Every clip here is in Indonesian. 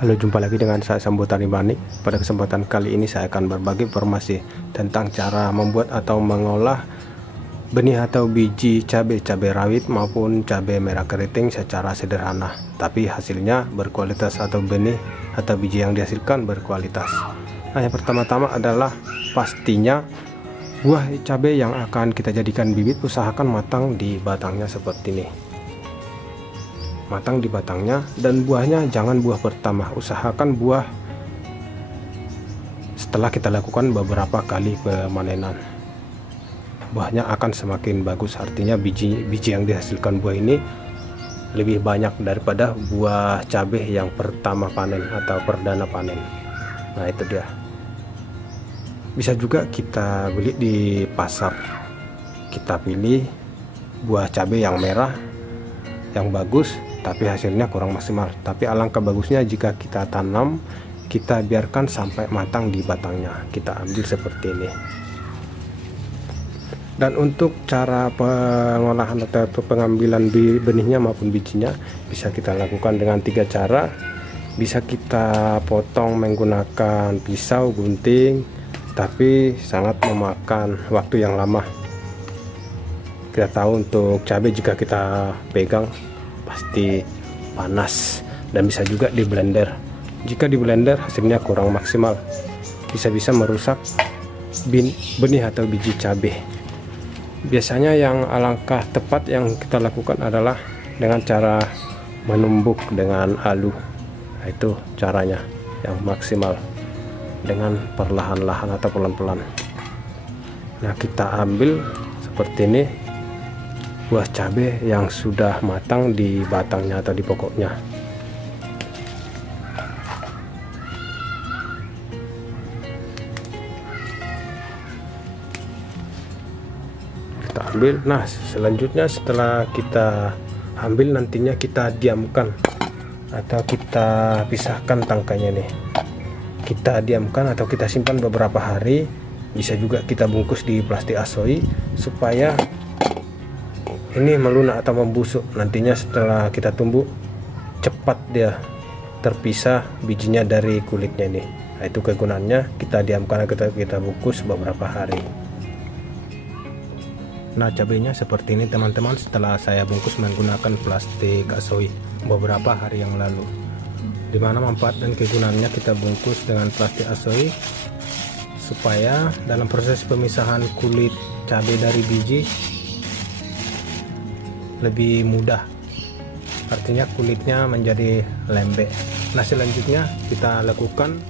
Halo, jumpa lagi dengan saya Sambutani Banik. Pada kesempatan kali ini saya akan berbagi informasi tentang cara membuat atau mengolah benih atau biji cabai rawit maupun cabai merah keriting secara sederhana, tapi hasilnya berkualitas, atau benih atau biji yang dihasilkan berkualitas. Nah, yang pertama-tama adalah pastinya buah cabai yang akan kita jadikan bibit usahakan matang di batangnya seperti ini. Matang di batangnya, dan buahnya jangan buah pertama, usahakan buah setelah kita lakukan beberapa kali pemanenan. Buahnya akan semakin bagus, artinya biji yang dihasilkan buah ini lebih banyak daripada buah cabai yang pertama panen atau perdana panen. Nah, itu dia. Bisa juga kita beli di pasar, kita pilih buah cabai yang merah yang bagus tapi hasilnya kurang maksimal. Tapi alangkah bagusnya jika kita tanam, kita biarkan sampai matang di batangnya, kita ambil seperti ini. Dan untuk cara pengolahan atau pengambilan benihnya maupun bijinya bisa kita lakukan dengan 3 cara. Bisa kita potong menggunakan pisau gunting, tapi sangat memakan waktu yang lama. Kita tahu untuk cabai jika kita pegang pasti panas, dan bisa juga di blender. Jika di blender hasilnya kurang maksimal, bisa merusak benih atau biji cabai. Biasanya yang alangkah tepat yang kita lakukan adalah dengan cara menumbuk dengan alu. Nah, itu caranya yang maksimal, dengan perlahan-lahan atau pelan-pelan. Nah, kita ambil seperti ini buah cabai yang sudah matang di batangnya atau di pokoknya. Kita ambil. Nah, selanjutnya setelah kita ambil, nantinya kita diamkan atau kita pisahkan tangkainya nih. Kita diamkan atau kita simpan beberapa hari. Bisa juga kita bungkus di plastik asoi supaya ini melunak atau membusuk. Nantinya setelah kita tumbuk, cepat dia terpisah bijinya dari kulitnya ini. Nah, itu kegunaannya. Kita diamkan atau kita bungkus beberapa hari. Nah, cabainya seperti ini teman-teman, setelah saya bungkus menggunakan plastik asoi beberapa hari yang lalu. Dimana manfaat dan kegunaannya kita bungkus dengan plastik asoi supaya dalam proses pemisahan kulit cabai dari biji lebih mudah, artinya kulitnya menjadi lembek. Nah, selanjutnya kita lakukan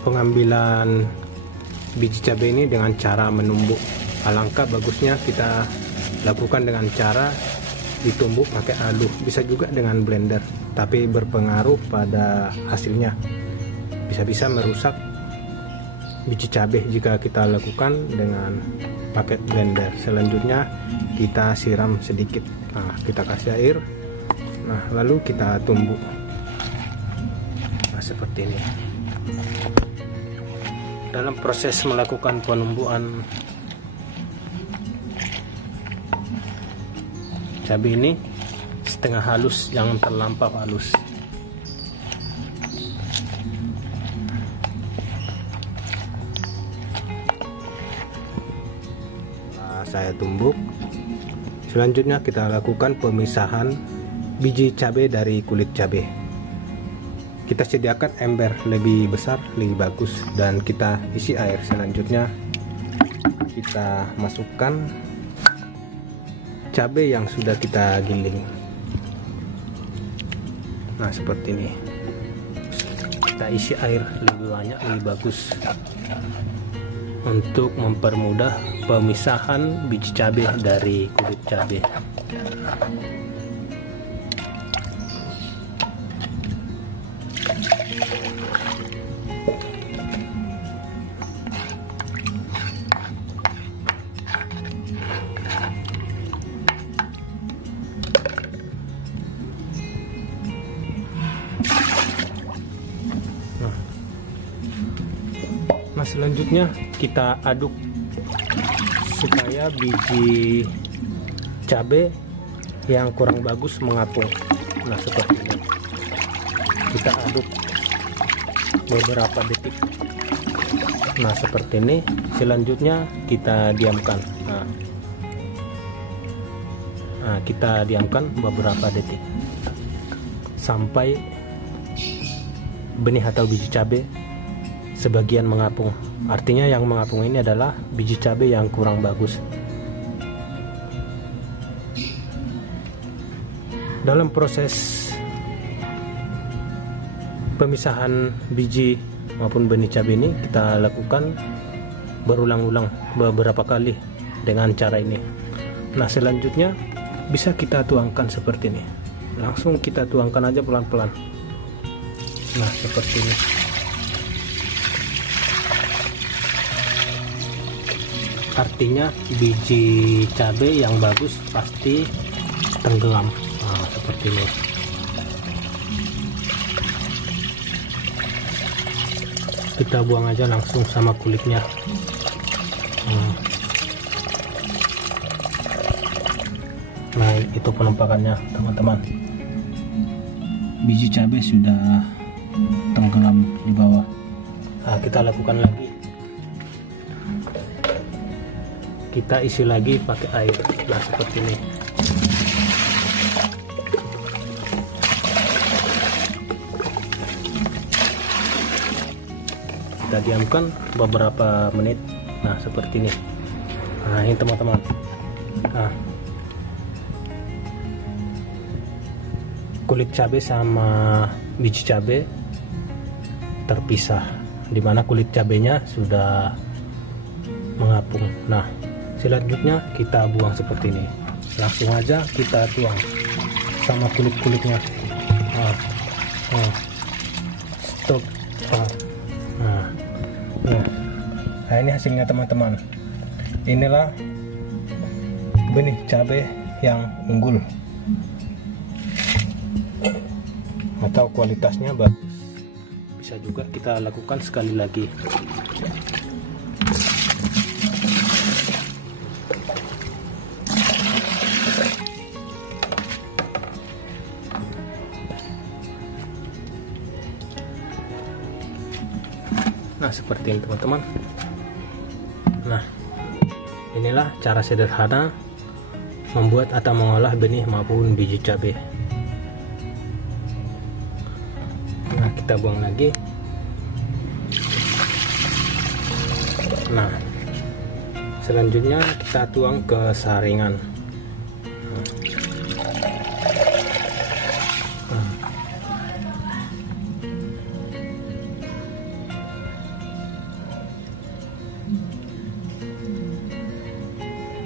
pengambilan biji cabai ini dengan cara menumbuk. Alangkah bagusnya kita lakukan dengan cara ditumbuk pakai alu, bisa juga dengan blender, tapi berpengaruh pada hasilnya. Bisa merusak biji cabai jika kita lakukan dengan pakai blender. Selanjutnya kita siram sedikit. Nah, kita kasih air. Nah, lalu kita tumbuk. Nah, seperti ini. Dalam proses melakukan penumbukan cabai ini setengah halus, jangan terlampau halus. Saya tumbuk. Selanjutnya kita lakukan pemisahan biji cabai dari kulit cabai. Kita sediakan ember lebih besar, lebih bagus, dan kita isi air. Selanjutnya kita masukkan cabai yang sudah kita giling. Nah, seperti ini. Kita isi air lebih banyak, lebih bagus, untuk mempermudah pemisahan biji cabai dari kulit cabai. Nah, selanjutnya kita aduk supaya biji cabai yang kurang bagus mengapung. Nah, seperti ini. Kita aduk beberapa detik. Nah seperti ini. Selanjutnya kita diamkan. Nah, kita diamkan beberapa detik sampai benih atau biji cabai sebagian mengapung. Artinya yang mengapung ini adalah biji cabai yang kurang bagus. Dalam proses pemisahan biji maupun benih cabai ini kita lakukan berulang-ulang beberapa kali dengan cara ini. Nah selanjutnya bisa kita tuangkan seperti ini. Langsung kita tuangkan aja pelan-pelan. Nah seperti ini. Artinya biji cabai yang bagus pasti tenggelam. Nah seperti ini. Kita buang aja langsung sama kulitnya. Nah itu penampakannya teman-teman. Biji cabai sudah tenggelam di bawah. Nah kita lakukan lagi. Kita isi lagi pakai air. Nah seperti ini. Kita diamkan beberapa menit. Nah seperti ini. Nah ini teman-teman. Nah, kulit cabai sama biji cabai terpisah, dimana kulit cabainya sudah mengapung. Nah selanjutnya kita buang seperti ini. Langsung aja kita tuang sama kulit-kulitnya. Stop. Nah ini hasilnya teman-teman. Inilah benih cabai yang unggul atau kualitasnya bagus. Bisa juga kita lakukan sekali lagi. Nah seperti ini teman-teman. Nah inilah cara sederhana membuat atau mengolah benih maupun biji cabai. Nah kita buang lagi. Nah selanjutnya kita tuang ke saringan.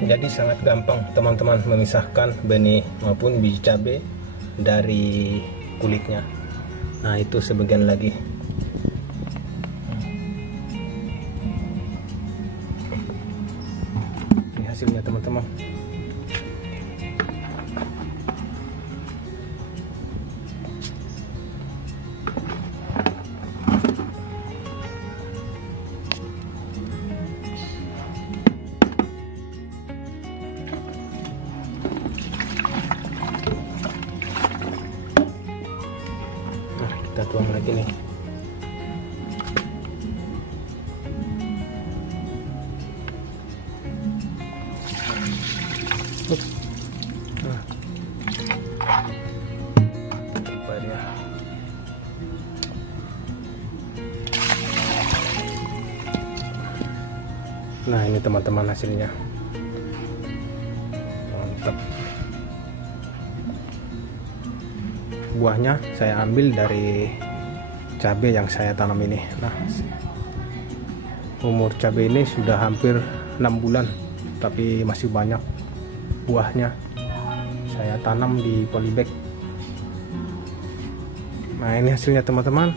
Jadi sangat gampang teman-teman memisahkan benih maupun biji cabai dari kulitnya. Nah itu sebagian lagi. Ini hasilnya teman-teman. Kita tuang lagi nih. Nah ini teman-teman hasilnya. Mantap. Buahnya saya ambil dari cabai yang saya tanam ini. Nah umur cabai ini sudah hampir 6 bulan tapi masih banyak buahnya. Saya tanam di polybag. Nah ini hasilnya teman-teman.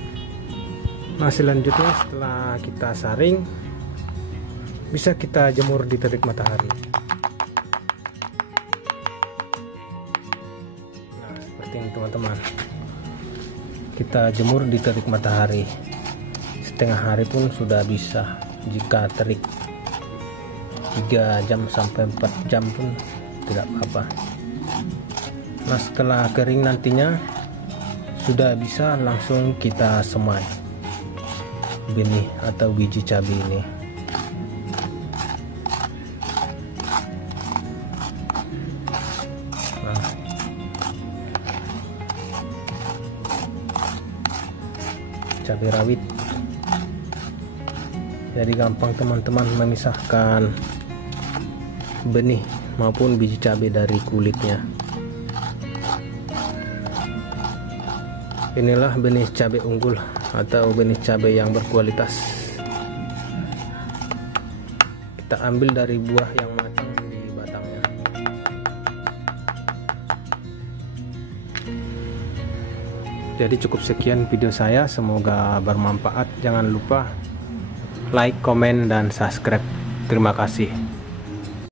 Nah selanjutnya setelah kita saring bisa kita jemur di terik matahari. Ini teman-teman, kita jemur di terik matahari setengah hari pun sudah bisa. Jika terik 3 jam sampai 4 jam pun tidak apa-apa. Nah setelah kering nantinya sudah bisa langsung kita semai. benih atau biji cabai ini. Nah, cabai rawit. Jadi gampang teman-teman memisahkan benih maupun biji cabai dari kulitnya. Inilah benih cabai unggul atau benih cabai yang berkualitas. Kita ambil dari buah yang matang di batangnya. Jadi cukup sekian video saya, semoga bermanfaat. Jangan lupa like, komen, dan subscribe. Terima kasih.